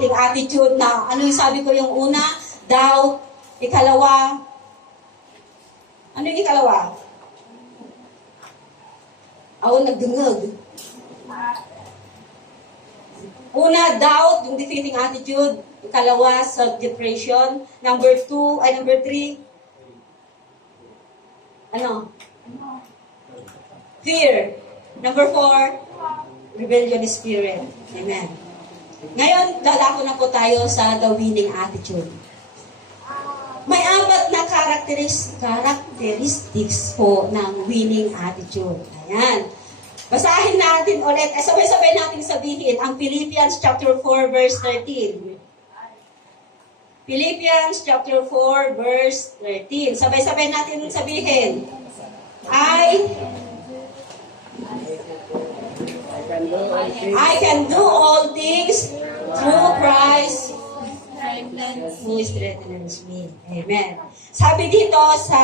attitude na, ano yung sabi ko yung una? Doubt. Ikalawa, ano yung ikalawa? Ako nagdungog. Una, doubt, yung defeating attitude. Ikalawa, self-depression. Number three, ano? Fear. Number 4, rebellion spirit. Amen. Ngayon, lalako na po tayo sa the winning attitude. May 4 na characteristics po ng winning attitude. Ayan. Basahin natin ulit. Sabay-sabay natin sabihin ang Philippians chapter 4 verse 13. Philippians chapter 4 verse 13. Sabay-sabay natin sabihin. I can do all things through Christ who strengthens me. Amen. Sabi dito sa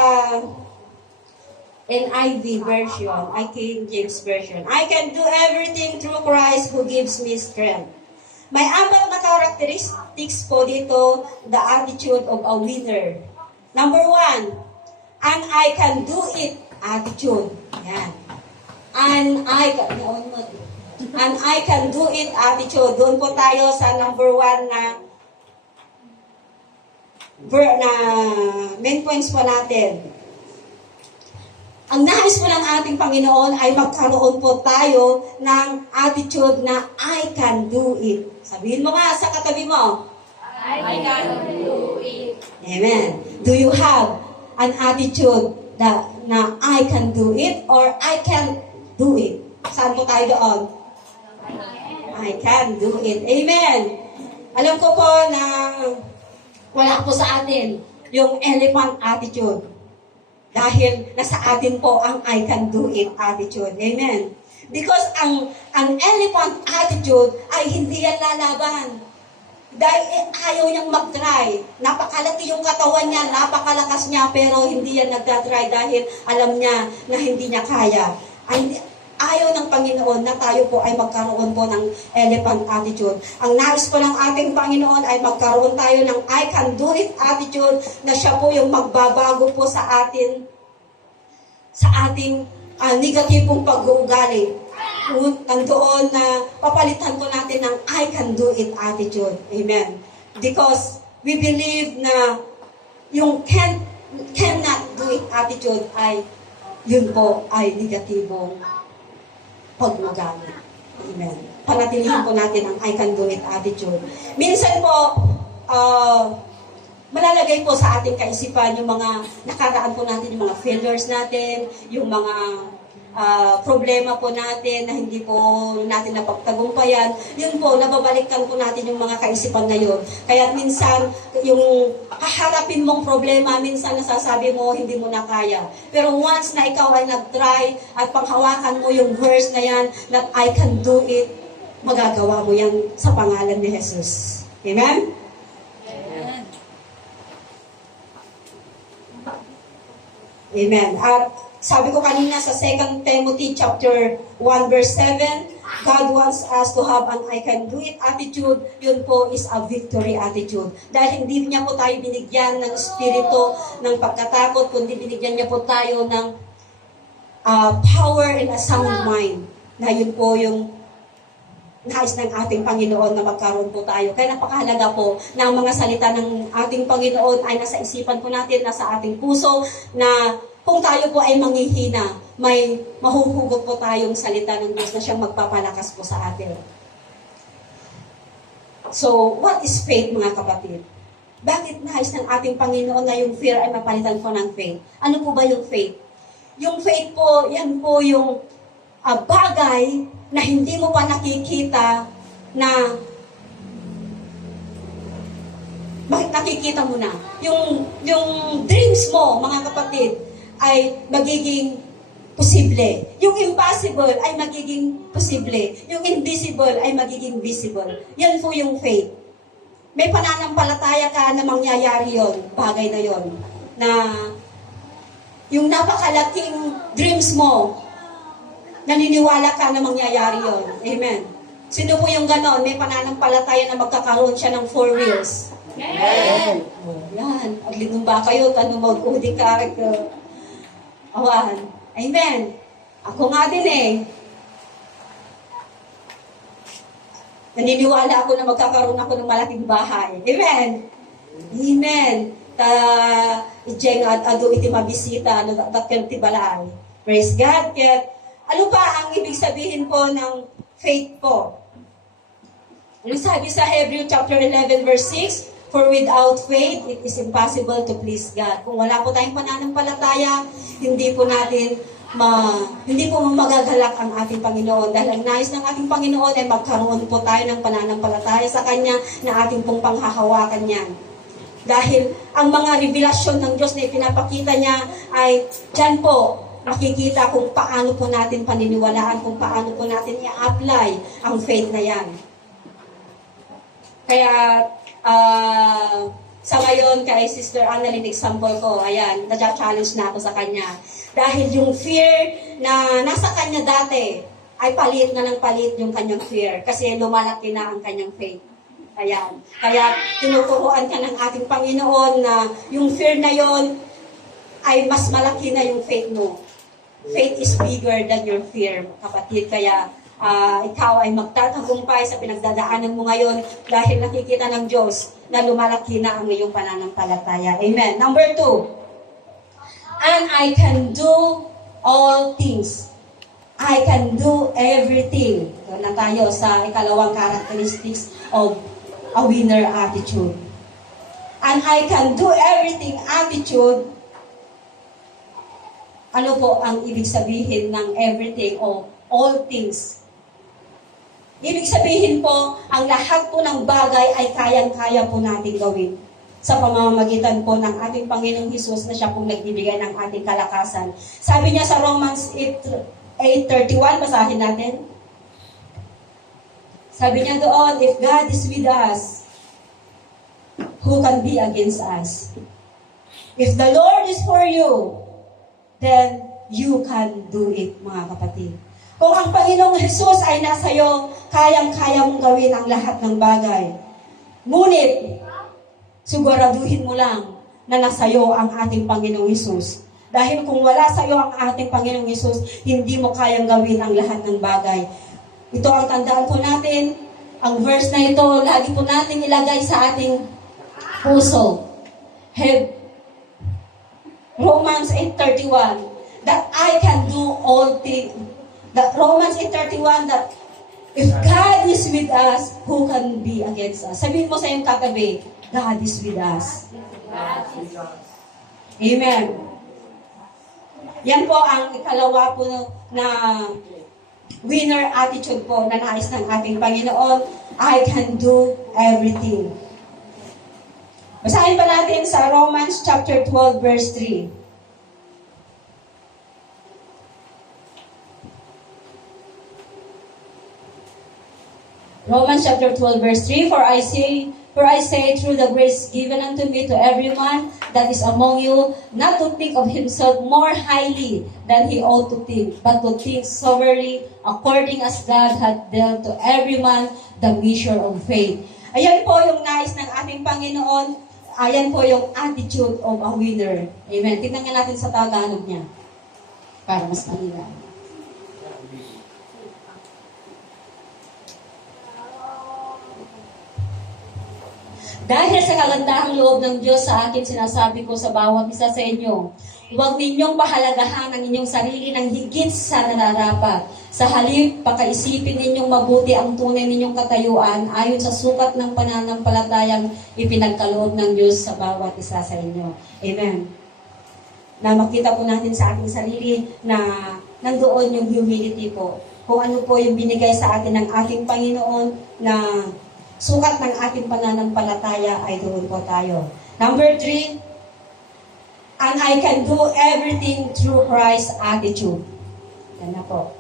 NIV version, King James version, I can do everything through Christ who gives me strength. May 4 na characteristics po dito, the attitude of a winner. Number 1, and I can do it attitude. Yan. And I can do it attitude. Doon po tayo sa number 1 na main points po natin. Ang nais po ng ating Panginoon ay magkaroon po tayo ng attitude na I can do it. Sabihin mo nga sa katabi mo. I can do it. Amen. Do you have an attitude na I can do it or I can do it? Saan po tayo doon? I can do it. Amen. Alam ko po na wala po sa atin yung elephant attitude. Dahil nasa atin po ang I can do it attitude. Amen. Because ang elephant attitude ay hindi yan lalaban. Dahil ayaw niyang mag-try. Napakalaki yung katawan niya, napakalakas niya, pero hindi yan nagda-try dahil alam niya na hindi niya kaya. Ayaw ng Panginoon na tayo po ay magkaroon po ng elephant attitude. Ang nais po ng ating Panginoon ay magkaroon tayo ng I can do it attitude na siya po yung magbabago po sa ating negatibong pag-uugali. Nandoon na papalitan po natin ng I can do it attitude. Amen. Because we believe na yung cannot do it attitude ay yun po ay negatibong pag-ugali. Amen. Panatilihin po natin ang I can do it attitude. Minsan po, malalagay po sa ating kaisipan yung mga nakaraan po natin, yung mga failures natin, yung mga problema po natin na hindi po natin napagtagumpayan. Yun po, nababalikan po natin yung mga kaisipan na yun. Kaya minsan, yung haharapin mong problema, minsan nasasabi mo, hindi mo na kaya. Pero once na ikaw ay nag-try at panghawakan mo yung verse na yan, that I can do it, magagawa mo yan sa pangalan ni Jesus. Amen? Amen. At sabi ko kanina sa 2 Timothy chapter 1 verse 7, God wants us to have an I can do it attitude. Yun po is a victory attitude. Dahil hindi niya po tayo binigyan ng espiritu ng pagkatakot, kundi binigyan niya po tayo ng power and a sound mind. Na yun po yung nais ng ating Panginoon na magkaroon po tayo. Kaya napakahalaga po na ang mga salita ng ating Panginoon ay nasa isipan po natin, nasa ating puso, na kung tayo po ay manghihina, may mahuhugot po tayong salita ng Diyos na siyang magpapalakas po sa atin. So, what is faith, mga kapatid? Bakit nais ng ating Panginoon na yung fear ay mapalitan ko ng faith? Ano po ba yung faith? Yung faith po, yan po yung bagay na hindi mo pa nakikita na bakit nakikita mo na? Yung dreams mo, mga kapatid, ay magiging posible. Yung impossible ay magiging posible. Yung invisible ay magiging visible. Yan po yung faith. May pananampalataya ka na mangyayari yon, bagay na yon, na yung napakalaking dreams mo, naniniwala ka na mangyayari yon. Amen. Sino po yung ganon? May pananampalataya na magkakaroon siya ng 4 wheels. Amen. Oh, yan. Pag linumba kayo, tanong mag-udi ka. Awan. Amen. Ako nga din eh. Naniniwala ako na magkakaroon ako ng malaking bahay. Amen. Amen. Ijeng at ado iti mabisita, nagkakil ti balay. Praise God. Kaya, ano pa ang ibig sabihin po ng faith po? Ano sabi sa Hebrew chapter 11 verse 6? For without faith, it is impossible to please God. Kung wala po tayong pananampalataya, hindi po magagalak ang ating Panginoon. Dahil ang nais ng ating Panginoon ay magkaroon po tayo ng pananampalataya sa Kanya na ating pong panghahawakan niyan. Dahil ang mga revelasyon ng Diyos na ipinapakita niya ay dyan po makikita kung paano po natin paniniwalaan, kung paano po natin i-apply ang faith na yan. Kaya, sa ngayon, kay Sister Annalyn, example ko, ayan, na-challenge na ako sa kanya. Dahil yung fear na nasa kanya dati, ay palit na ng palit yung kanyang fear. Kasi lumalaki na ang kanyang faith. Ayan. Kaya, tinuturuan ka ng ating Panginoon na yung fear na yon ay mas malaki na yung faith mo. Faith is bigger than your fear, kapatid. Kaya, ikaw ay magtatagumpay sa pinagdadaanan mo ngayon dahil nakikita ng Diyos na lumalaki na ang iyong pananampalataya. Amen. Number 2. And I can do all things. I can do everything. Doon na tayo sa ikalawang characteristics of a winner attitude. And I can do everything attitude. Ano po ang ibig sabihin ng everything o all things? Ibig sabihin po, ang lahat po ng bagay ay kayang-kaya po natin gawin sa pamamagitan po ng ating Panginoong Hesus na siya pong nagbibigay ng ating kalakasan. Sabi niya sa Romans 8:31, basahin natin. Sabi niya doon, if God is with us, who can be against us? If the Lord is for you, then you can do it, mga kapatid. Kung ang Panginoong Hesus ay nasa iyo, kayang-kaya mong gawin ang lahat ng bagay. Ngunit, siguraduhin mo lang na nasa iyo ang ating Panginoong Hesus. Dahil kung wala sa iyo ang ating Panginoong Hesus, hindi mo kayang gawin ang lahat ng bagay. Ito ang tandaan po natin. Ang verse na ito, lagi po natin ilagay sa ating puso. Romans 8:31, that I can do all things. That Romans 8:31, that if God is with us, who can be against us? Sabihin mo sa iyong katabi, God is with us. Amen. Yan po ang ikalawa po na winner attitude po na nais ng ating Panginoon. I can do everything. Basahin pa natin sa Romans chapter 12 verse 3. Romans chapter 12 verse 3, For I say through the grace given unto me to everyone that is among you, not to think of himself more highly than he ought to think, but to think soberly, according as God hath dealt to every man the measure of faith. Ayan po yung nais ng ating Panginoon. Ayan po yung attitude of a winner. Amen. Tingnan nga natin sa Tagalog niya para mas malinaw. Dahil sa kagandahang loob ng Diyos sa akin, sinasabi ko sa bawat isa sa inyo, huwag ninyong pahalagahan ang inyong sarili ng higit sa nararapat. Sa halip, pakaisipin ninyong mabuti ang tunay ninyong katayuan ayon sa sukat ng pananampalatayang ipinagkaloob ng Diyos sa bawat isa sa inyo. Amen. Na makita po natin sa ating sarili na nandoon yung humility po. Kung ano po yung binigay sa atin ng ating Panginoon na sukat ng ating pananampalataya ay doon po tayo. Number 3, and I can do everything through Christ's attitude. Yan na po.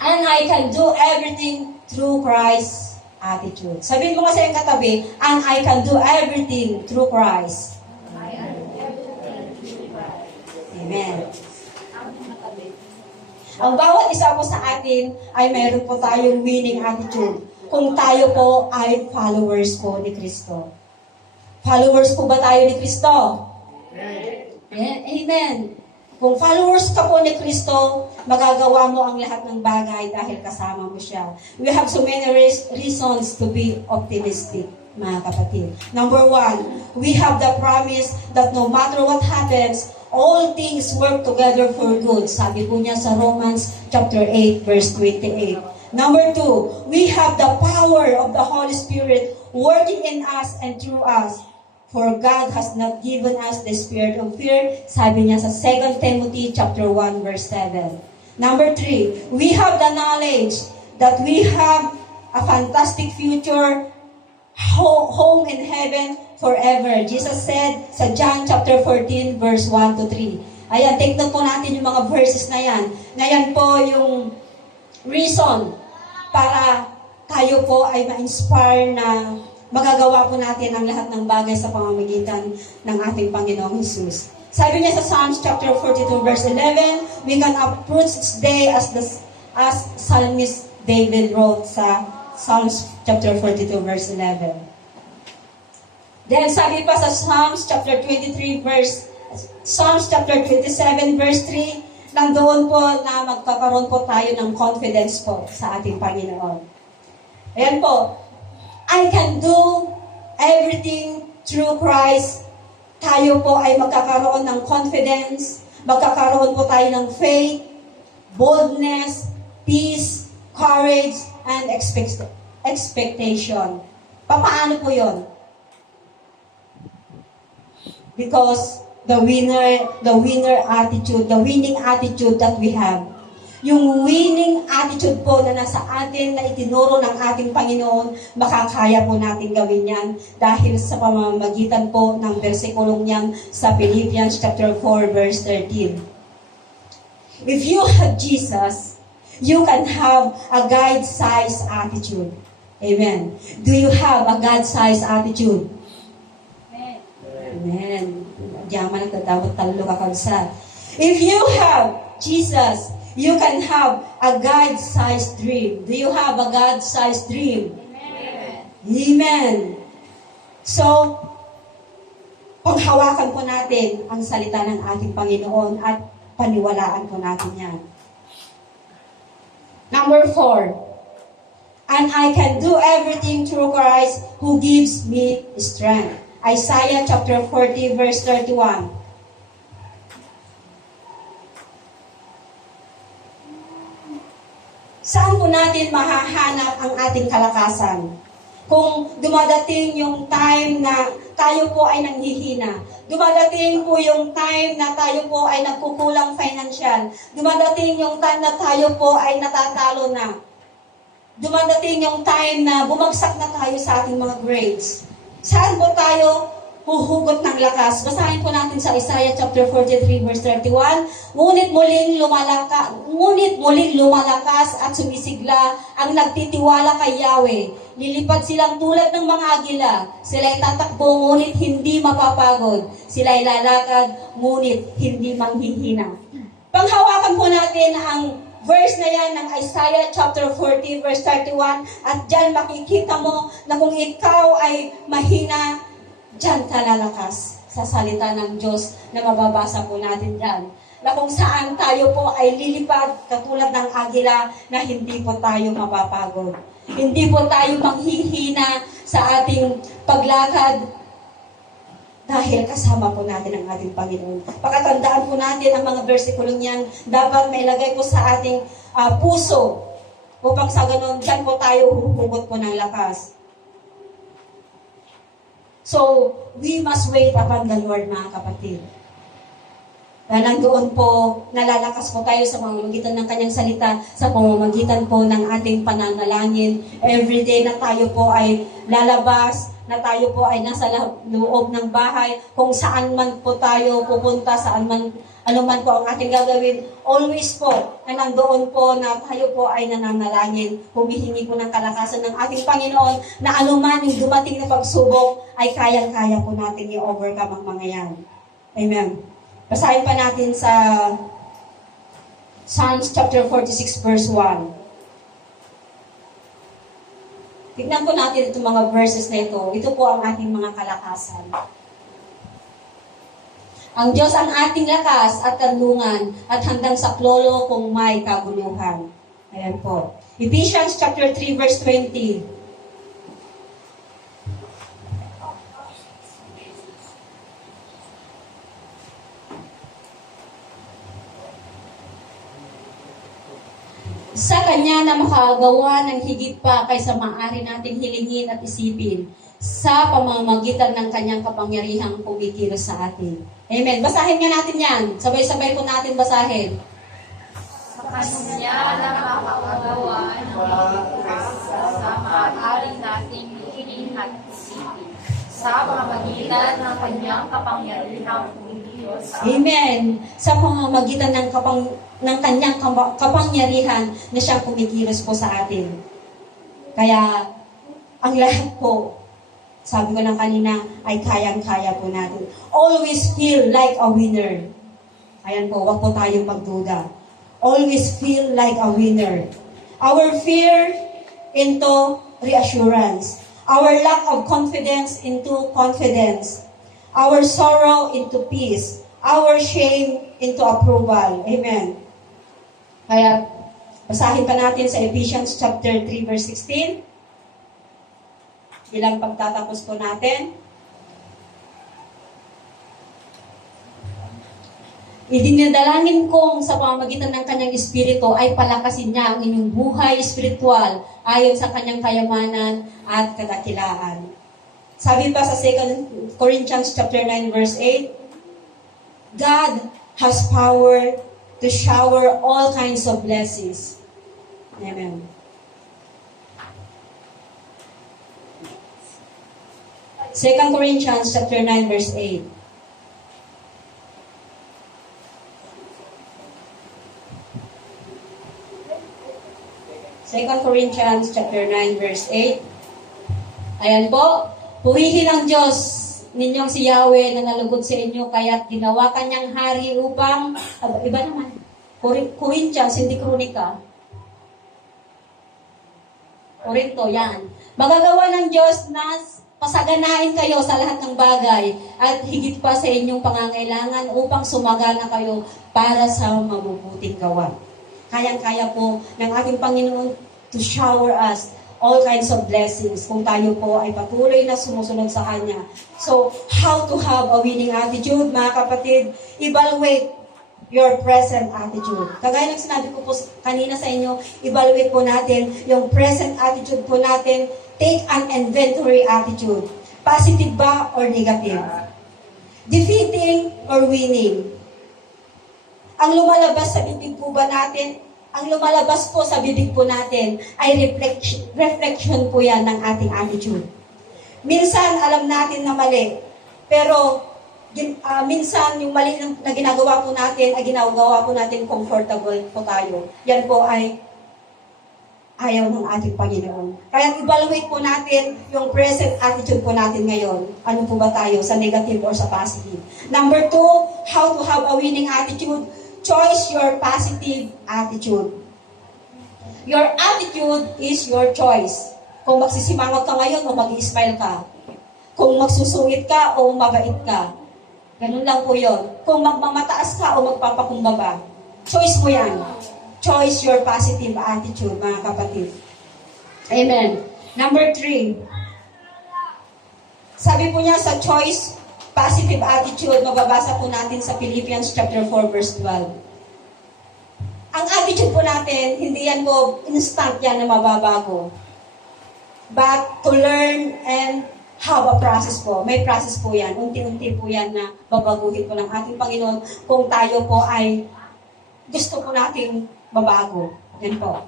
And I can do everything through Christ's attitude. Sabihin mo nga sa iyong katabi, and I can do everything through Christ. Amen. Ang bawat isa po sa atin ay mayroon po tayong winning attitude kung tayo po ay followers po ni Kristo. Followers po ba tayo ni Kristo? Amen. Kung followers ka po ni Kristo, magagawa mo ang lahat ng bagay dahil kasama mo siya. We have so many reasons to be optimistic, mga kapatid. Number one, we have the promise that no matter what happens, all things work together for good. Sabi po niya sa Romans chapter 8, verse 28. Number two, we have the power of the Holy Spirit working in us and through us. For God has not given us the spirit of fear. Sabi niya sa 2 Timothy chapter 1, verse 7. Number three, we have the knowledge that we have a fantastic future, home in heaven forever. Jesus said sa John chapter 14 verse 1 to 3. Ayan, take note po natin yung mga verses na yan. Na yan po yung reason para tayo po ay ma-inspire na magagawa po natin ang lahat ng bagay sa pamamagitan ng ating Panginoong Jesus. Sabi niya sa Psalms chapter 42 verse 11, we can approach this day as Psalmist David wrote sa Psalms chapter 42 verse 11. Then sabi pa sa Psalms chapter 27 verse 3, nandoon po na magkakaroon po tayo ng confidence po sa ating Panginoon. Ayan po, I can do everything through Christ. Tayo po ay magkakaroon ng confidence, magkakaroon po tayo ng faith, boldness, peace, courage, and expectation. Paano po yon? Because the winning attitude that we have. Yung winning attitude po na nasa atin, na itinuro ng ating Panginoon, makakaya po natin gawin yan dahil sa pamamagitan po ng versikulong yan sa Philippians chapter 4 verse 13. If you have Jesus, you can have a God-sized attitude. Amen. Do you have a God-sized attitude? Amen. Diyaman nagdadawat talo kakabsat. If you have Jesus, you can have a God-sized dream. Do you have a God-sized dream? Amen. Amen. So, paghawakan po natin ang salita ng ating Panginoon at paniwalaan po natin yan. Number 4, and I can do everything through Christ who gives me strength. Isaiah chapter 40 verse 31. Saan po natin mahahanap ang ating kalakasan? Kung dumadating yung time na tayo po ay nanghihina, dumadating po yung time na tayo po ay nagkukulang financial, dumadating yung time na tayo po ay natatalo na, dumadating yung time na bumagsak na tayo sa ating mga grades. Saan po tayo huhugot ng lakas? Basahin po natin sa Isaiah chapter 43 verse 31. Ngunit muling lumalakas at sumisigla ang nagtitiwala kay Yahweh. Lilipad silang tulad ng mga agila. Sila'y tatakbo ngunit hindi mapapagod. Sila'y lalakad ngunit hindi manghihina. Panghawakan po natin ang verse na yan ng Isaiah chapter 40 verse 31 at dyan makikita mo na kung ikaw ay mahina, dyan ka lalakas sa salita ng Diyos na mababasa po natin dyan. Na kung saan tayo po ay lilipad katulad ng agila na hindi po tayo mapapagod. Hindi po tayo manghihina sa ating paglakad dahil kasama po natin ang ating Panginoon. Pakatandaan po natin ang mga versikulong yan, dapat mailagay po sa ating puso upang sa ganun, dyan po tayo huhugot po ng lakas. So, we must wait upon the Lord, mga kapatid. Nandoon po, nalalakas po tayo sa pamamagitan ng kanyang salita, sa pamamagitan po ng ating pananalangin. Everyday na tayo po ay lalabas, na tayo po ay nasa loob ng bahay, kung saan man po tayo pupunta, ano man po ang ating gagawin, always po na nandoon po na tayo po ay nananalangin, humihingi po ng kalakasan ng ating Panginoon na anuman yung dumating na pagsubok ay kayang-kaya po natin i-overcome ang mga yan. Amen. Basahin pa natin sa Psalms chapter 46 verse 1. Tignan po natin itong mga verses na ito. Ito po ang ating mga kalakasan. Ang Diyos ang ating lakas at kanlungan at handang saklolo kung may kaguluhan. Ayan po. Ephesians chapter 3 verse 20. Sa Kanya na makagawa ng higit pa kaysa maaari nating hilingin at isipin sa pamamagitan ng Kanyang kapangyarihang kumikilos sa atin. Amen. Basahin nga natin yan. Sabay-sabay po natin basahin. Sa Kanya na makakagawa ng sa maaari nating hilingin at isipin sa pamamagitan ng Kanyang kapangyarihang kumikilos sa atin. Amen. Sa pamamagitan ng Kanyang kapangyarihan na siyang kumikilos po sa atin. Kaya, ang lahat po, sabi ko lang kanina, ay kayang-kaya po natin. Always feel like a winner. Ayan po, wag po tayong magduda. Always feel like a winner. Our fear into reassurance. Our lack of confidence into confidence. Our sorrow into peace. Our shame into approval. Amen. Kaya, basahin pa natin sa Ephesians chapter 3 verse 16. Bilang pagtatapos po natin. Idinadalangin kong sa pamamagitan ng kanyang espiritu ay palakasin niya ang inyong buhay espiritual ayon sa kanyang kayamanan at kadakilaan. Sabi pa sa 2 Corinthians chapter 9 verse 8, God has power to shower all kinds of blessings. Amen. Second Corinthians chapter 9 verse 8. Second Corinthians chapter 9 verse 8. Ayan po, purihin ang Diyos ninyong si Yahweh na nalugod sa inyo kaya't ginawa kanyang hari upang, iba naman, Corinthians, hindi Kronika. Korinto, yan. Magagawa ng Diyos na pasaganain kayo sa lahat ng bagay at higit pa sa inyong pangangailangan upang sumagana kayo para sa mabubuting gawa. Kayang-kaya po ng ating Panginoon to shower us all kinds of blessings kung tayo po ay patuloy na sumusunod sa Kanya. So, how to have a winning attitude, mga kapatid? Evaluate your present attitude. Kagaya ng sinabi ko po kanina sa inyo, evaluate po natin yung present attitude po natin. Take an inventory attitude. Positive ba or negative? Defeating or winning? Ang lumalabas sa bibig po ba natin, ang lumalabas po sa bibig po natin ay reflection po yan ng ating attitude. Minsan, alam natin na mali. Pero, minsan, yung mali na ginagawa po natin, ay ginagawa po natin comfortable po tayo. Yan po ay ayaw ng ating Panginoon. Kaya evaluate po natin yung present attitude po natin ngayon. Ano po ba tayo? Sa negative or sa positive? Number 2, how to have a winning attitude. Choose your positive attitude. Your attitude is your choice. Kung magsisimangot ka ngayon o mag-i-smile ka. Kung magsusungit ka o mabait ka. Ganun lang po yun. Kung magmamataas ka o magpapakumbaba. Choice mo yan. Choose your positive attitude, mga kapatid. Amen. Number 3. Sabi po niya sa choice, positive attitude, mababasa po natin sa Philippians chapter 4, verse 12. Ang attitude po natin, hindi yan po instant yan na mababago. But to learn and have a process po. May process po yan. Unti-unti po yan na babaguhin po ng ating Panginoon kung tayo po ay gusto po nating mabago. Yan po.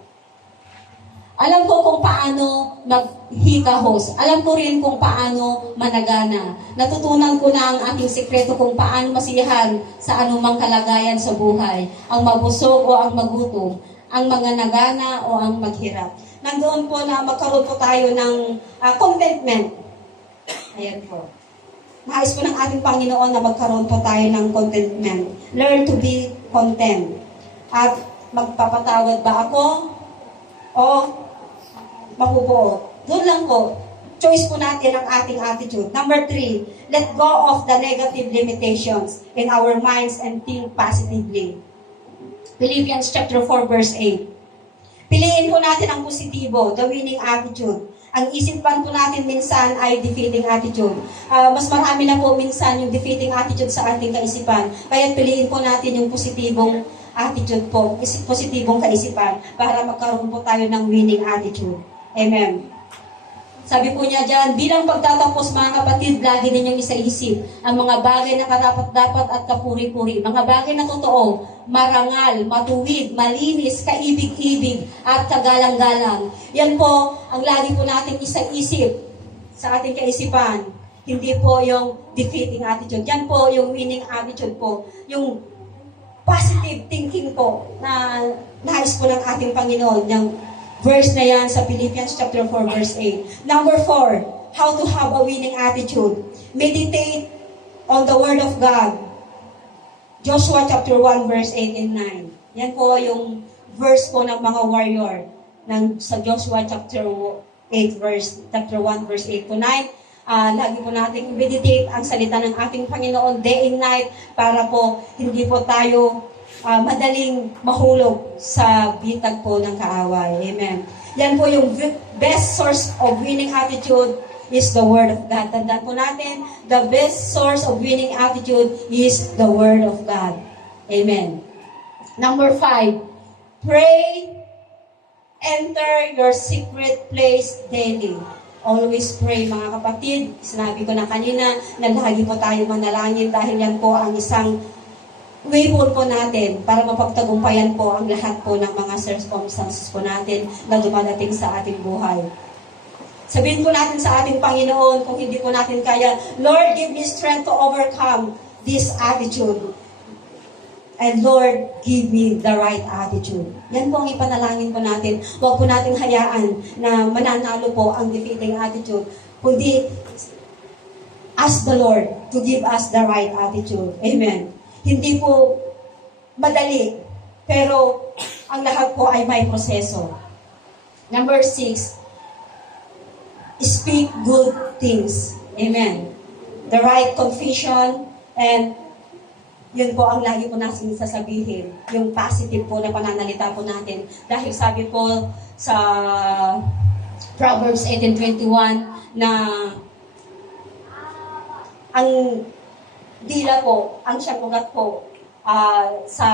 Alam ko kung paano maghikahos. Alam ko rin kung paano managana. Natutunan ko na ang aking sekreto kung paano masiyahan sa anumang kalagayan sa buhay. Ang mabusog o ang magutom. Ang mga nagana o ang maghirap. Nandoon po na magkaroon po tayo ng contentment. Ayan po. Nais po ng ating Panginoon na magkaroon po tayo ng contentment. Learn to be content. At magpapatawad ba ako o mabubuo? Doon lang po. Choice po natin ang ating attitude. Number 3, let go of the negative limitations in our minds and think positively. Philippians chapter 4 verse 8. Piliin po natin ang positibo, the winning attitude. Ang isipan po natin minsan ay defeating attitude. Mas marami na po minsan yung defeating attitude sa ating kaisipan. Kaya piliin po natin yung positibong attitude po, positibong kaisipan para magkaroon po tayo ng winning attitude. Amen. Sabi po niya dyan, bilang pagtatapos mga kapatid, lagi ninyong isaisip ang mga bagay na karapat-dapat at kapuri-puri. Mga bagay na totoo, marangal, matuwid, malinis, kaibig-ibig, at kagalang-galang. Yan po ang lagi po nating isaisip sa ating kaisipan. Hindi po yung defeating attitude. Yan po yung winning attitude po. Yung positive thinking po na nais po ng ating Panginoon. Yung verse na yan sa Philippians chapter 4 verse 8. Number 4, how to have a winning attitude. Meditate on the Word of God. Joshua chapter 1 verse 8 and 9. Yan po yung verse po ng mga warrior sa Joshua chapter 1 verse 8 to 9. Lagi po natin meditate ang salita ng ating Panginoon day and night para po hindi po tayo madaling mahulog sa bitag po ng kaaway. Amen. Yan po yung best source of winning attitude is the Word of God. Tandaan po natin, the best source of winning attitude is the Word of God. Amen. Number 5, pray, enter your secret place daily. Always pray, mga kapatid. Sinabi ko na kanina na lagi po tayo manalangin dahil yan po ang isang way po natin para mapagtagumpayan po ang lahat po ng mga circumstances po natin na dumadating sa ating buhay. Sabihin po natin sa ating Panginoon, kung hindi po natin kaya, Lord, give me strength to overcome this attitude. And Lord, give me the right attitude. Yan po ang ipanalangin po natin. Huwag po natin hayaan na mananalo po ang defeating attitude. Kundi, ask the Lord to give us the right attitude. Amen. Hindi po madali, pero ang lahat po ay may proseso. Number 6, speak good things. Amen. The right confession, and yun po ang lagi po natin sasabihin. Yung positive po na pananalita po natin. Dahil sabi po sa Proverbs 18:21 na ang dila po, ang siyang ugat po sa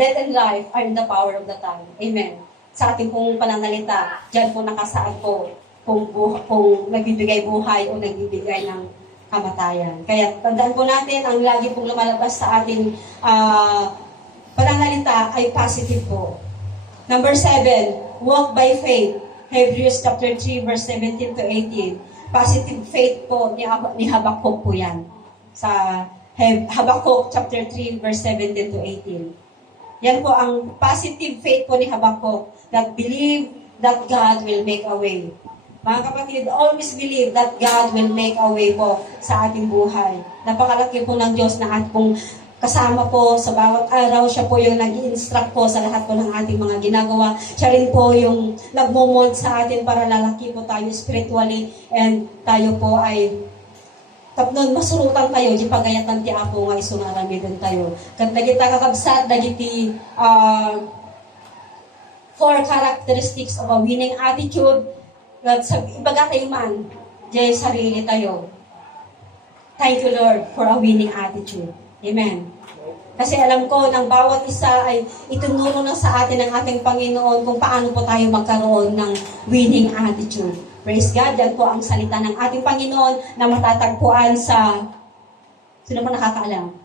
death and life are in the power of the tongue. Amen. Sa ating pong pananalita, dyan po nakasaad po kung nagbibigay buhay o nagbibigay ng kamatayan. Kaya tandaan po natin, ang lagi pong lumalabas sa ating pananalita ay positive po. Number 7, walk by faith. Hebrews chapter 3 verse 17 to 18. Positive faith po ni Habakkuk po yan. Sa Habakkuk chapter 3 verse 17 to 18. Yan po ang positive faith po ni Habakkuk, that believe that God will make a way. Mga kapatid, always believe that God will make a way po sa ating buhay. Napakalaki po ng Diyos na at pong kasama po sa bawat araw. Siya po yung nag-i-instruct po sa lahat po ng ating mga ginagawa. Siya rin po yung nagmomold sa atin para lalaki po tayo spiritually and tayo po ay tapnon masurutan tayo, di pagayatan ti Apo nga isunarami din tayo. Kat nagita kakabsat, nagiti 4 characteristics of a winning attitude. Kat sa ibaga tayo man, di sarili tayo. Thank you, Lord, for a winning attitude. Amen. Kasi alam ko, ng bawat isa ay itunuro na sa atin ng ating Panginoon kung paano po tayo magkaroon ng winning attitude. Praise God, yan po ang salita ng ating Panginoon na matatagpuan sa... Sino po nakakaalam?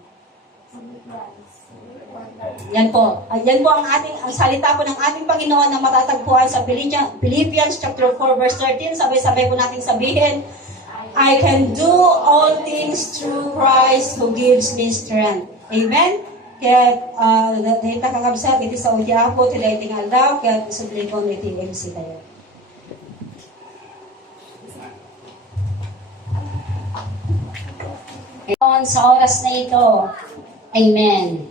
Yan po. Yan po ang salita po ng ating Panginoon na matatagpuan sa Philippians chapter 4 verse 13. Sabay-sabay po natin sabihin, I can do all things through Christ who gives me strength. Amen? Kaya, dahil kakabsat, iti sa uti ako, tila itingal daw, kaya subli ko may TMC tayo. Sa oras na ito, Amen.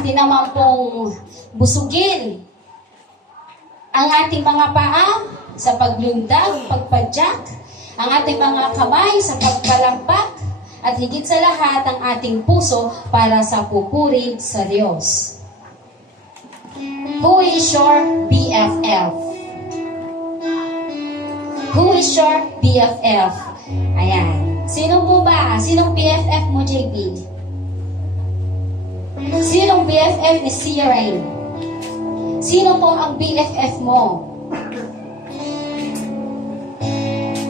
atin naman pong busugin ang ating mga paa sa paglundag, pagpadyak, ang ating mga kamay sa pagpalakpak, at higit sa lahat ang ating puso para sa pupuri sa Diyos. Who is your BFF? Who is your BFF? Ayan. Sino po ba? Sinong BFF mo, JB? Sinong BFF ni Sia Rain? Sino po ang BFF mo?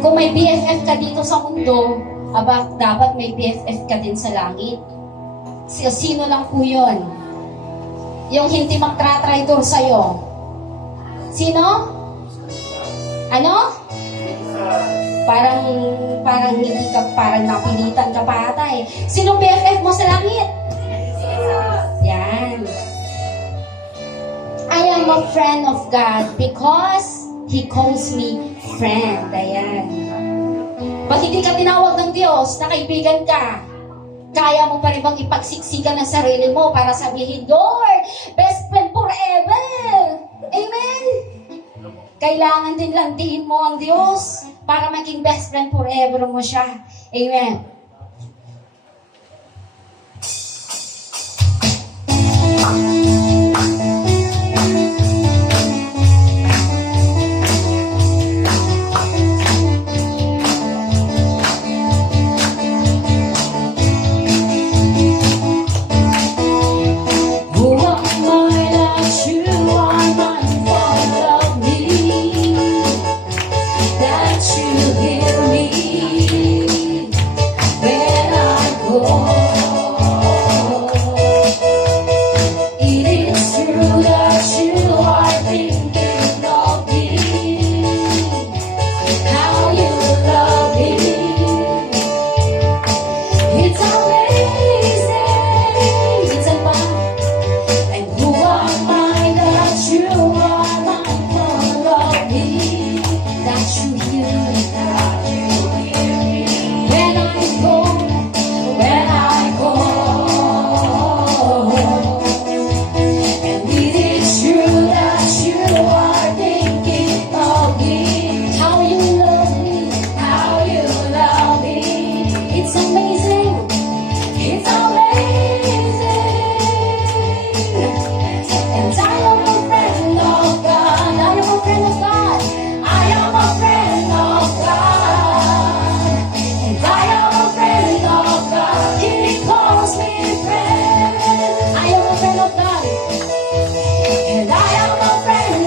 Kung may BFF ka dito sa mundo, aba, dapat may BFF ka din sa langit. Sino lang po yun? Yung hindi magtra-traitor sa'yo. Sino? Ano? Parang hindi ka, parang napilitan ka pa ata eh. Sinong BFF mo sa langit? Yan. I am a friend of God because He calls me friend. Ayan. Ba't hindi ka tinawag ng Diyos na kaibigan ka? Kaya mo pa rin bang ipagsiksikan ng sarili mo para sabihin, Lord, best friend forever! Amen? Kailangan din landiin mo ang Diyos para maging best friend forever mo siya. Amen. I am a friend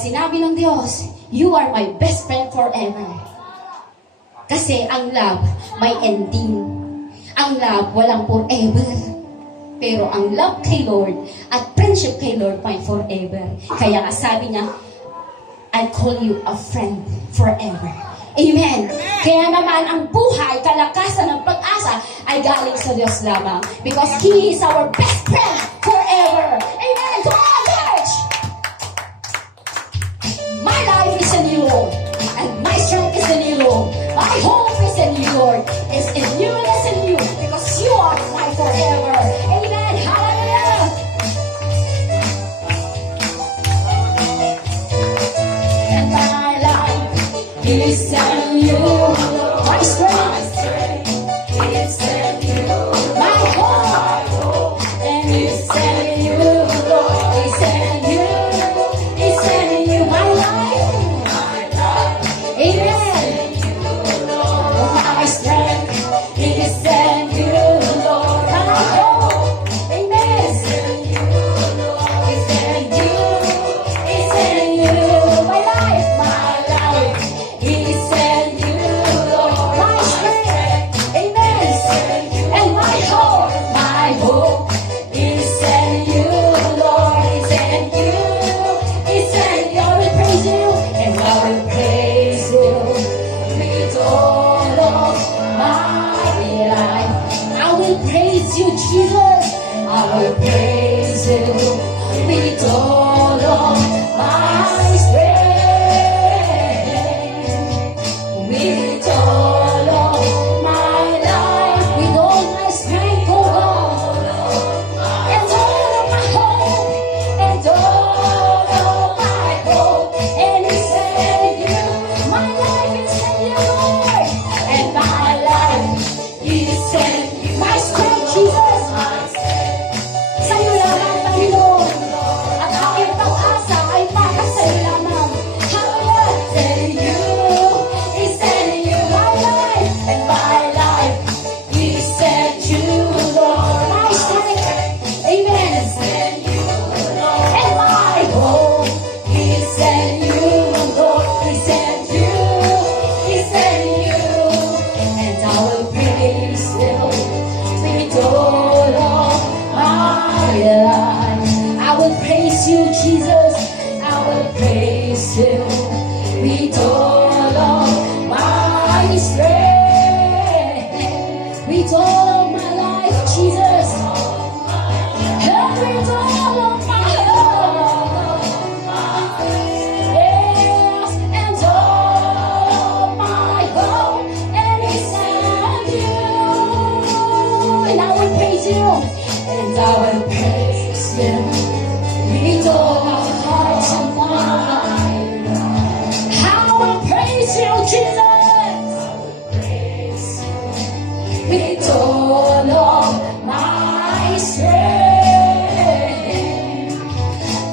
At sinabi ng Diyos, you are my best friend forever. Kasi ang love may ending. Ang love walang forever. Pero ang love kay Lord at friendship kay Lord may forever. Kaya nga sabi niya, I call you a friend forever. Amen. Kaya naman ang buhay, kalakasan ng pag-asa ay galing sa Diyos lamang. Because He is our best friend forever. Amen. Come on, church! My life is in you, Lord. And my strength is in you, Lord. My hope is in you, Lord. It's in you and it's in you. Because you are my forever. Amen. Hallelujah. And my life is in you. My strength is in you. My hope and it's in you, Lord. It's in you. It's in you. My life. Amen. My strength is in you, Lord. My hope. Amen. It's in you. It's in you. It's in you. My life. My life is in you, Lord. My strength. Amen. And my hope. My hope is in you, Lord. It's in you. It's in you. I will praise you. And I will praise you with all of my life. I will praise you, Jesus. I will praise you with all of my strength. With all of my life. With all my strength, oh God. And all of my hope. And all of my hope. And it's in you. My life is in you, Lord. And my life is in you. My strength, Jesus. Sa'yo lamang, Panginoon. At aking pag-asa ay para sa'yo lamang. Hallelujah. It's in you. It's in you. My life. And my life is in you, Lord. My strength. Amen. It's in you, Lord. And my hope is in you, Lord. It's in you. It's in you. And I will praise you with all of my life. I will praise you, Jesus. I will praise you with all of my strength. With all of my life, Jesus. And with all of my love. Yes, and all of my hope. And it's in you. And I will praise you. And I will praise you with all my heart and mind. I will praise you, Jesus. With all of my strength.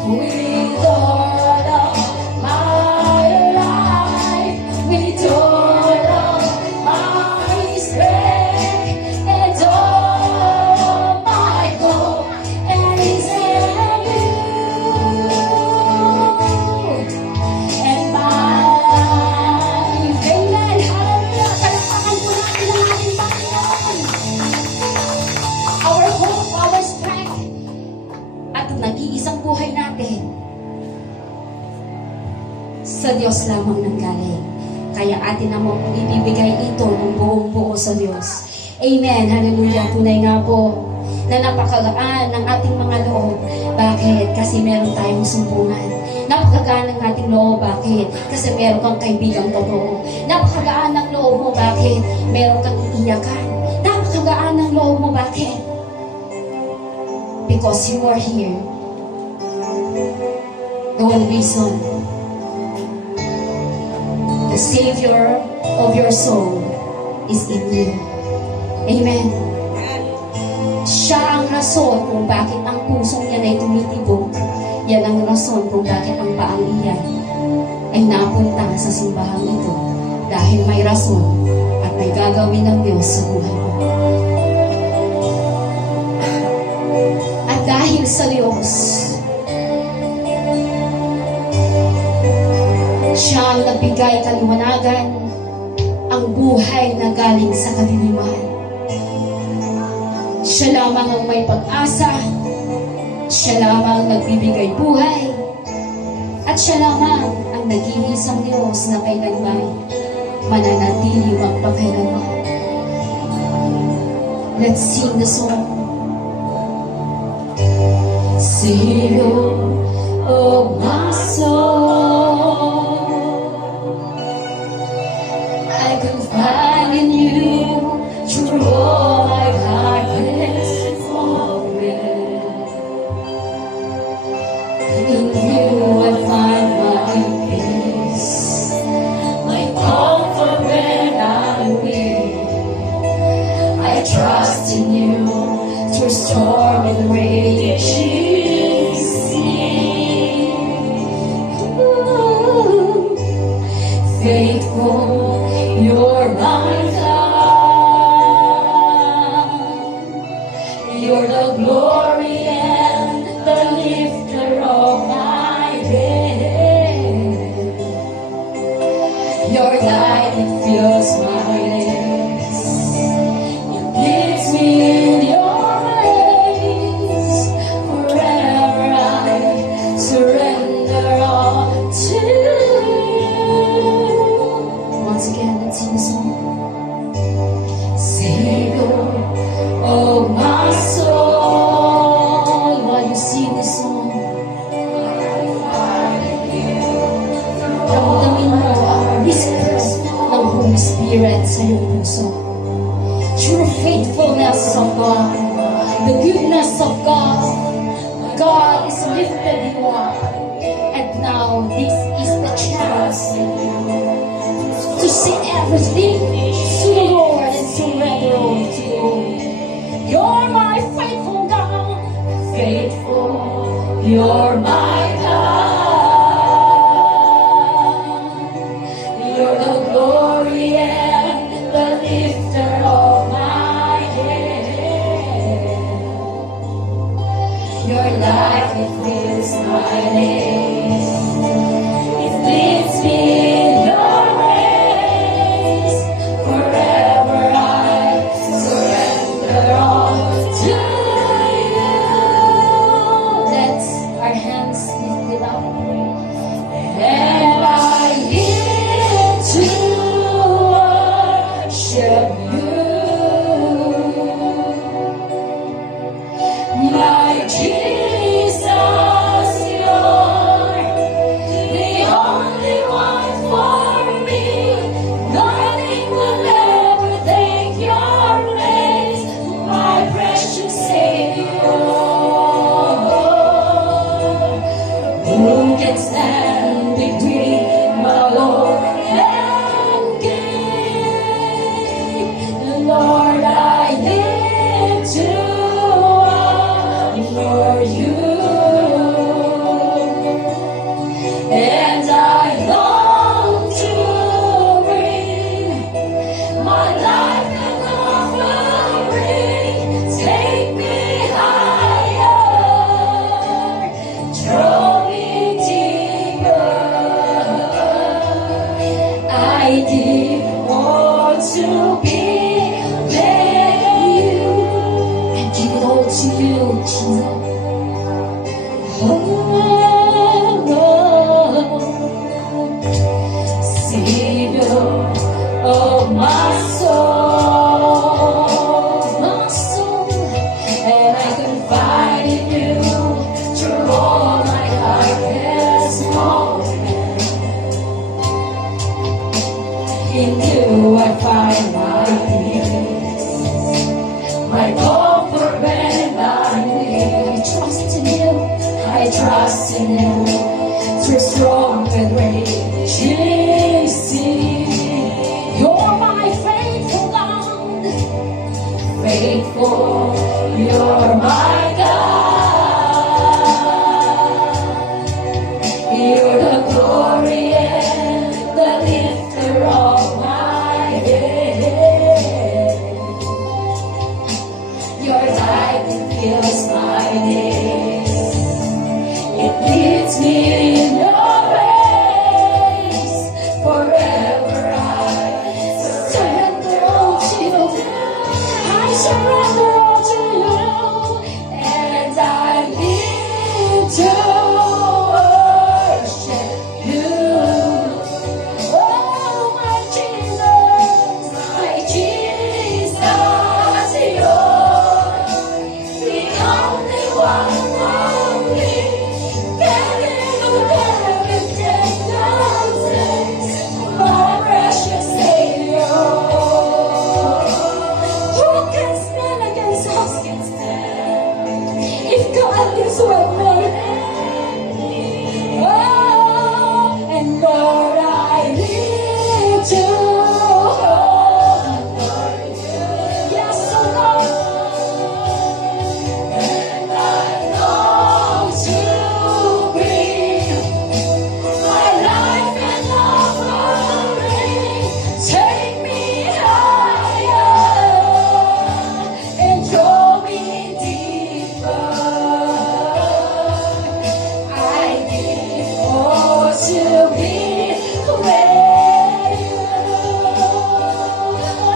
With all of my life. With all of my strength. And all of my hope. And it's in you. And my life. Amen. Hallelujah. Palakpakan po natin ang ating Panginoon. Our hope, our strength. At nag-iisang buhay natin sa Diyos lamang nanggaling. Kaya atin naman pong ibibigay ito ng buong buo sa Diyos. Amen. Hallelujah. Tunay nga po na napakagaan ng ating mga loob. Bakit? Kasi meron tayong sumbungan. Napakagaan ng ating loob. Bakit? Kasi meron kang kaibigang totoo. Napakagaan ng loob mo. Bakit? Meron kang iiyakan. Napakagaan ng loob mo. Bakit? Because you are here. The one reason. The Savior of your soul is in you. Amen. Siya ang rason kung bakit ang pusong yan ay tumitibok. Yan ang rason kung bakit ang paang iyan ay napunta sa simbahang ito. Dahil may rason at may gagawin ng Diyos sa buhay mo. At dahil sa Diyos, kaliwanagan, ang buhay na galing sa kadiliman. Siya lamang ang may pag-asa, siya lamang ang nagbibigay buhay, at siya lamang ang nag-iisang Diyos na kailanman mananatili magpakailanman. Let's sing the song. Savior of my soul, I confide in you through all my darkness moment. In you I find my peace, my comfort when I'm weak. I trust in you through storm and raging sea. Ooh, faithful, you're my God. You're the glory and the lifter of my head. Your light that fills my days. It leads me in your ways. Forever I surrender all to you. Once again, let's sing the song. Savior of my soul. While you sing this song, damdamin mo ang whisper ng Holy Spirit sa iyong puso. True faithfulness of God, the goodness of God. God is lifted you up, and now this is the chance to see everything to the Lord and surrender all to you. You're my faithful God, faithful, you're my God. You're the glory and the lifter of my head. Your light, it fills my days. It leads me in your ways. Forever I surrender all to you. Let's our hands lifted up. And I live to worship you. My Jesus, you're the only one for me. Nothing will ever take your place, my precious Savior. Who can stand between my Lord and King? Lord, I live to honor you, and I long to bring my life an offering. Take me higher, draw me deeper. I did want to be with you and give it all to you, Jesus. Savior of my soul, and I confide in you through all my darkest moment. In you I find my peace, my comfort when I'm weak. I trust in you through storm and raging sea. You're my faithful God, faithful, you're my God. You're the glory and the lifter of my head. Your light fills my days. It leads me in your ways forever. suwat mo. Oh, and Lord, I need to yes, oh Lord. And I long to bring my life and offering. Take me higher and draw me deeper. I need more to be where you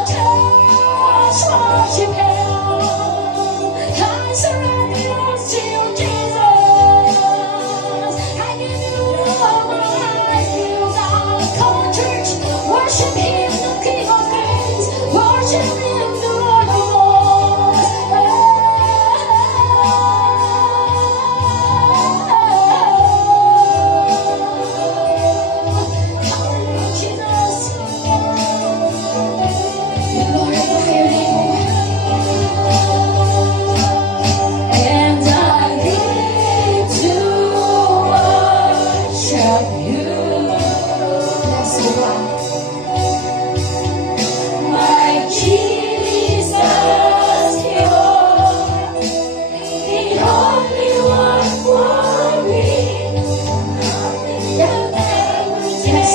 touch what you can. I surrender to you, Jesus. I give you all my life, you God. Come on, church, worship Him, the King of Kings. Worship Him, the Lord of Lords. Hallelujah, Jesus. We glorify your name. And I need to worship you. Yes, Lord. My Jesus, you're the only one for me. Yeah. Yes,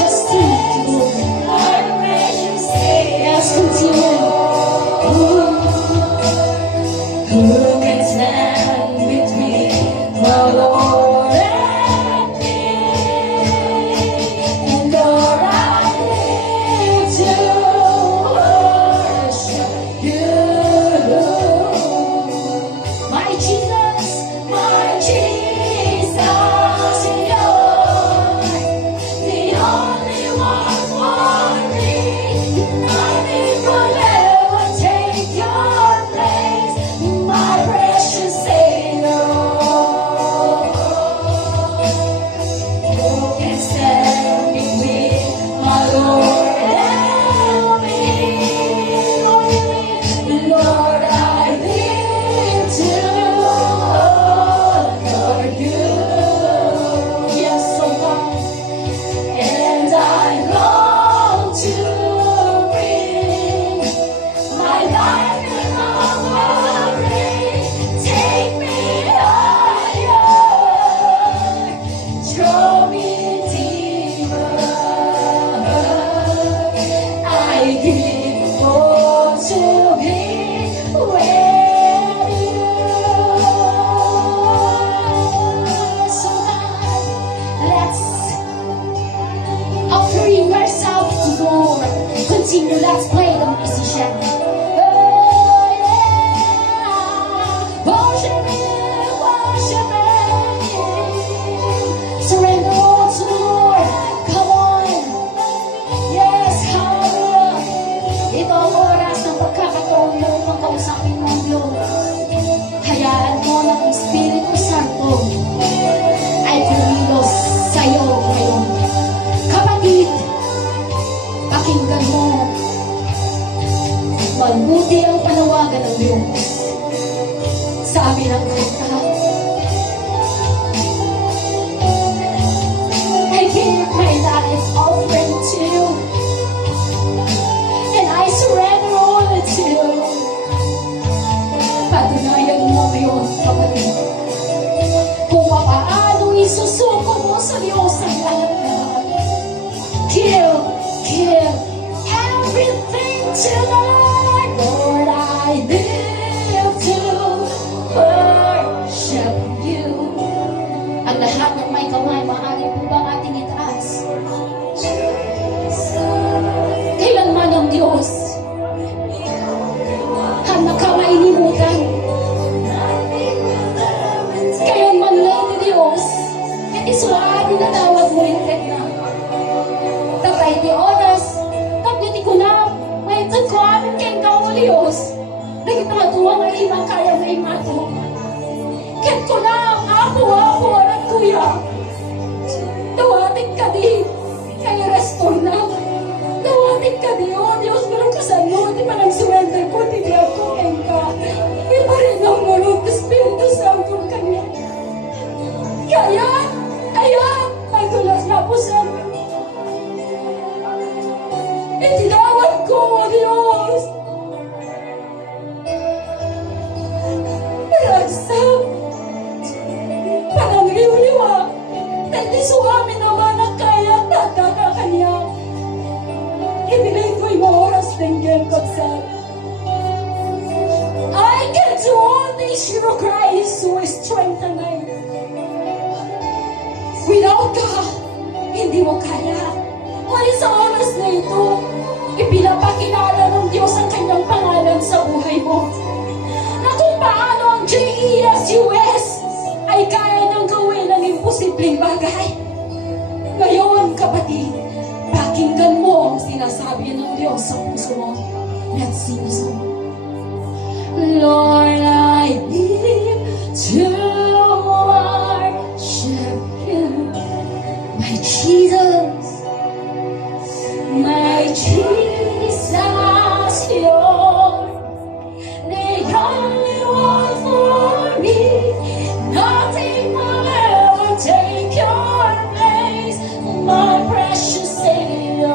just sing to the Lord. Yes, continue. Who can stand between the Lord and me? And Lord, I live to worship you. My Jesus, you're the only one for me. Nothing will ever take your place, my precious Savior. Who can stand between my Lord and me? Lord, I live to adore you. Yes, oh God. And I long to bring my life and offering. Take me higher, draw me deeper. I give more to be where you are. So God, let's offering yourself to the Lord. Continue, let's play the musician. Oh, yeah. Worship Him, worship Him. Surrender all to the Lord. Come on. Yes, hallelujah. Ito ang oras ng pagkakataon mo upang kausapin mo ang Diyos. Hayaan mo na ang Espiritu Santo ay kumilos sa'yo ngayon. Kapatid, pakinggan mo. Mabuti ang panawagan ng Diyos. Sabi ng kanta, I give my life offering to you, and I surrender all to you. Patunayan mo ngayon, kapatid, kung paano isusuko mo sa Diyos ang lahat. Give everything to the Lord. Lord, I live to worship you. Ang lahat ng may kamay, maaari po bang ating itaas? Kailanman ang Diyos ang nakamainimutan. Kailanman lang ni Diyos isuwaan na tawag mo yung na. Tapay di oras, tapos ko na, may ko amin kayong kaulios. Nagitatuwa nga imang kaya may mato. Ket ko na, apo, arat kuya. Tawatin ka di, kaya restore na. Tawatin ka di, oh Diyos, meron ka sa Lord, di pa nang surrender ko, di ako, engka. Iba rin ang Lord, Espiritu Santo, is your Christ who strengthens me. Without God, hindi mo kaya. Ngunit sa oras na ito, ipinapakilala ng Diyos ang kanyang pangalan sa buhay mo. Na kung paano ang JESUS ay kaya niyang gawin ang imposibleng bagay. Ngayon, kapatid, pakinggan mo ang sinasabi ng Diyos sa puso mo. Let's sing a song. Lord, I live to worship you, my Jesus, you're the only one for me. Nothing will ever take your place, my precious Savior.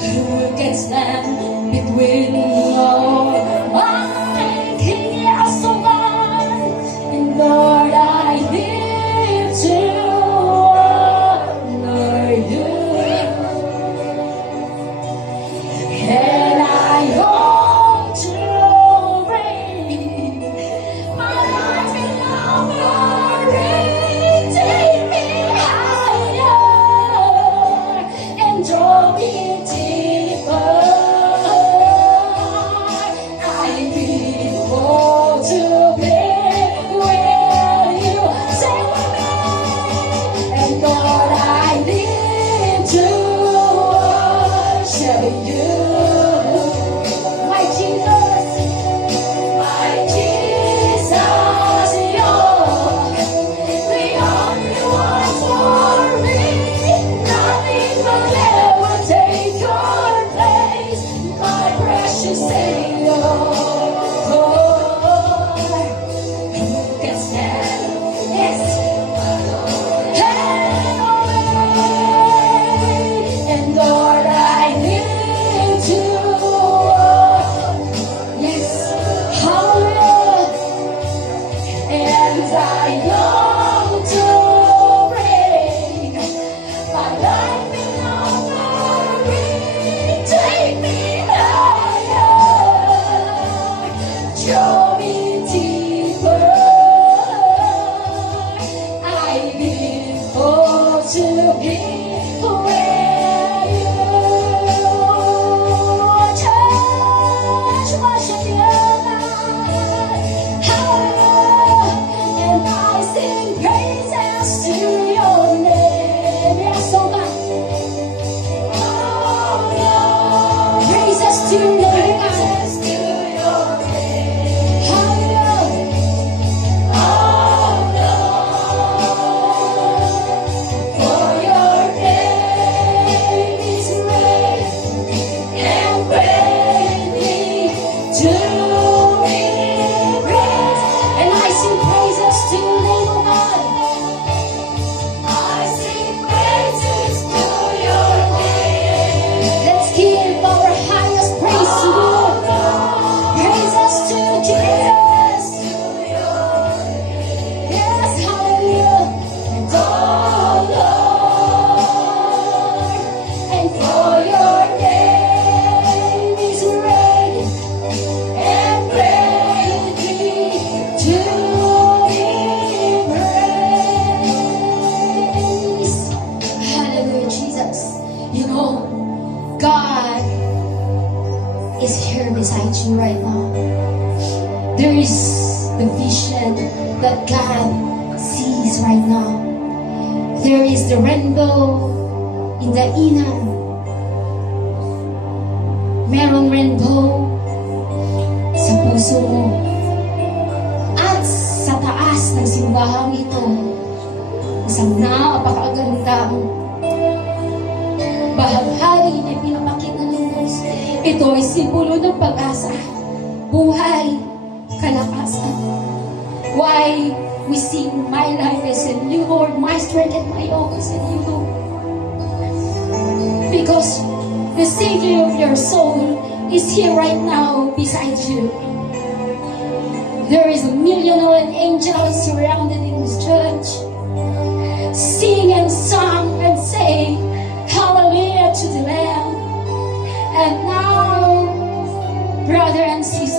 Who can stand between Lord, my King, so one, and Lord, I live to honor you, and I long to bring my life in offering. Take me higher and draw me deeper. I long to be where you take me, and Lord, I live to worship you, my Jesus, you're the only one for me. Nothing will ever take your place, my precious Savior. Who can stand? Yes. And Lord, I live to yes, hallelujah, and I long to bring my life in offering. Take me higher, draw me deeper. I live for to be where you touch, worship you, hallelujah, and I sing praises to your name. Yes, oh God, praises to your name, hallelujah. For your name is great and greatly to be praised. And I sing praises to your name, oh God. I sing praises to your name. Let's give our highest praise to you. Praises to Jesus. Yes, hallelujah. And oh Lord, and for your name is great and greatly to be praised. Hallelujah, Jesus. You know, God is here beside you right now. There is the vision that God sees right now. There is the rainbow in the inner. Meron rainbow sa puso mo. At sa taas ng simbahang ito, isang napakagandang bahaghari na pinapakita ng Diyos. Ito ay simbolo ng pag-asa, buhay, kalakasan. Why we sing, my life is in you, Lord, my strength and my hope is in you, Lord. Because the Savior of your soul is here right now beside you. There is 1,000,000 angels surrounded in this church, sing and song and say, hallelujah to the Lamb. And now, brother and sister,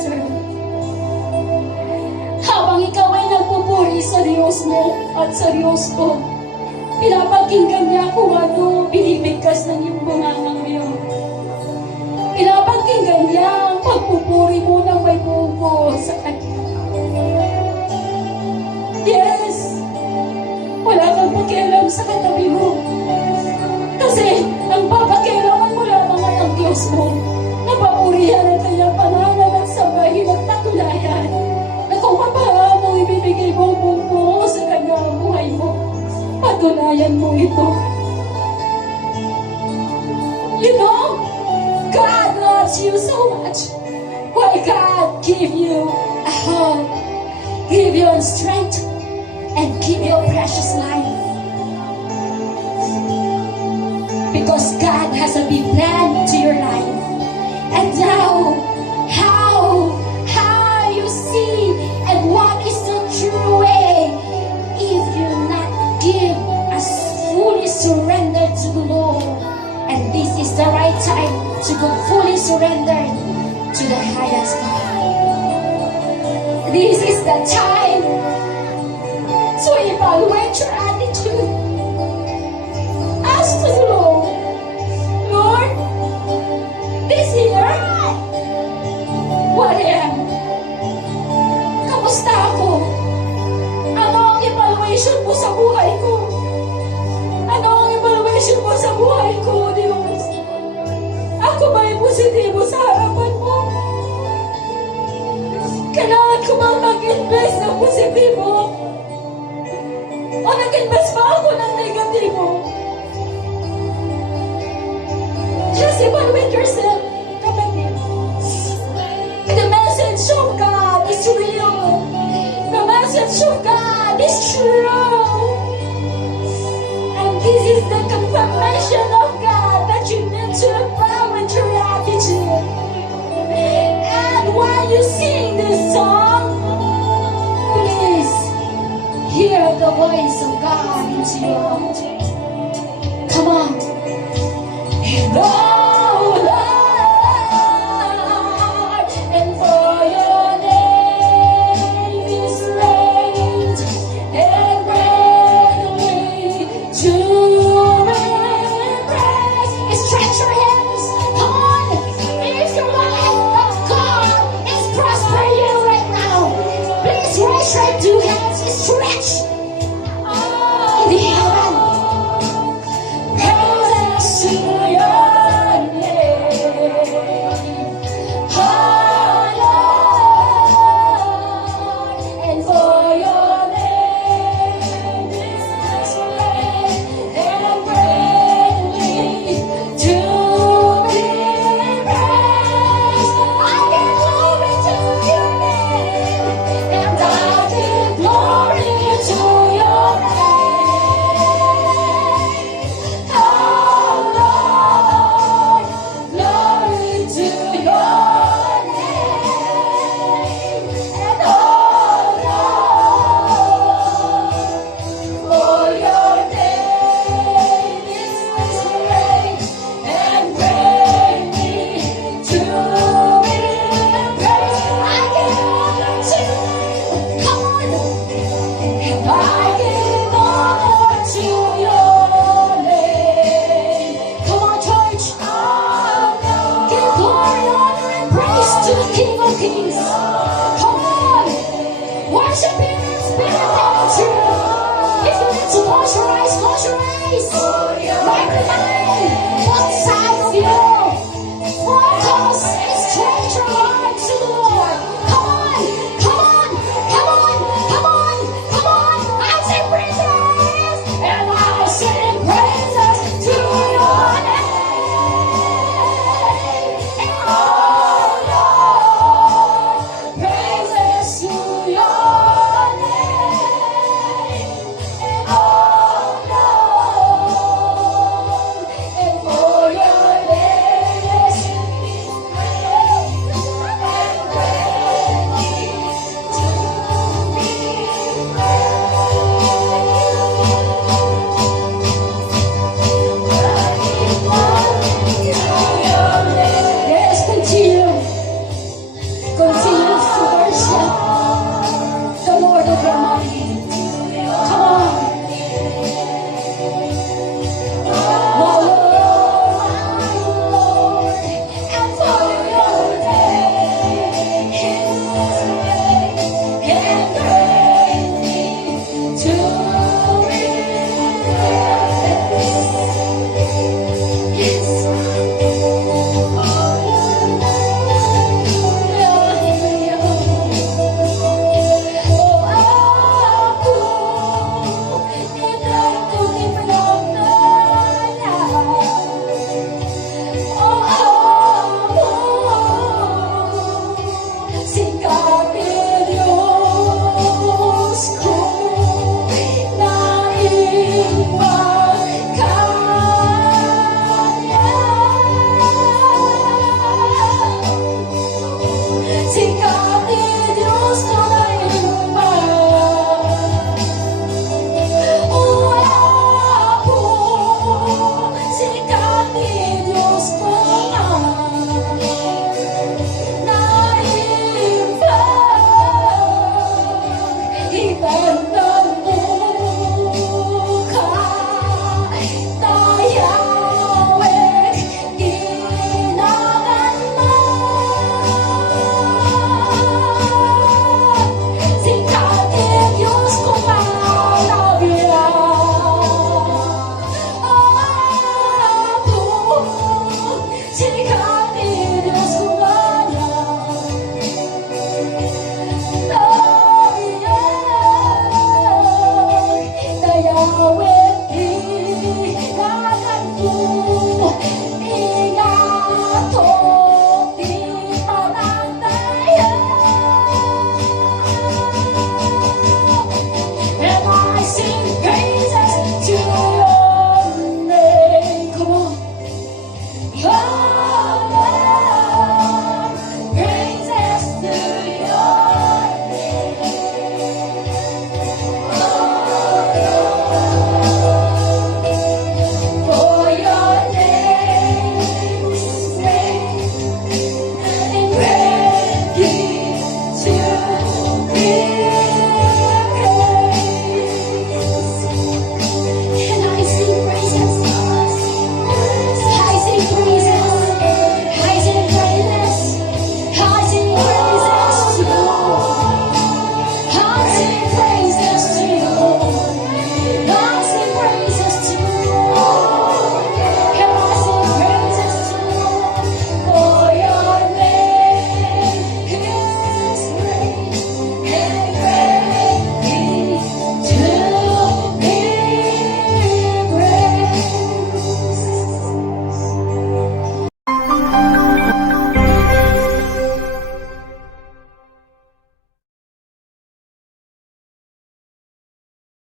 mo at sa Diyos ko. Pinapakinggan niya kung ano binibigkas ng iyong bungangang iyon. Pinapakinggan niya ang pagpupuri mo ng may buko sa Kanya. Yes! Wala kang pakialam sa katabi mo. Kasi ang papakialaman mo lamang ay ang Diyos mo. Napapurihan ang kanyang pangalan at sabahin at patulayan na kung papaano ibibigay mo ang buko sa kanyang buhay mo. Patunayan mo ito. You know, God loves you so much. Why God give you a hope, give you a strength, and give you a precious life. Because God has a big plan to your life. And now, how you see and what is the true way if you not give us fully surrender to the Lord. And this is the right time to go fully surrender to the highest God. This is the time to evaluate your attitude. Ask the Lord, Lord, this year, what am? Kamusta ako? Ano ang evaluation mo sa buhay ko? Ano ang evaluation mo sa buhay ko, Diyos? Ako ba ay positibo sa harapan mo? Kailangan ko bang mag-invest ng positibo? O nag-invest ba ako ng negatibo? Just evaluate yourself, kapatid. The message of God is real. The message of God is true. And this is the confirmation of God that you need to evaluate your attitude. And while you sing this song, please hear the voice of God into your heart. Come on.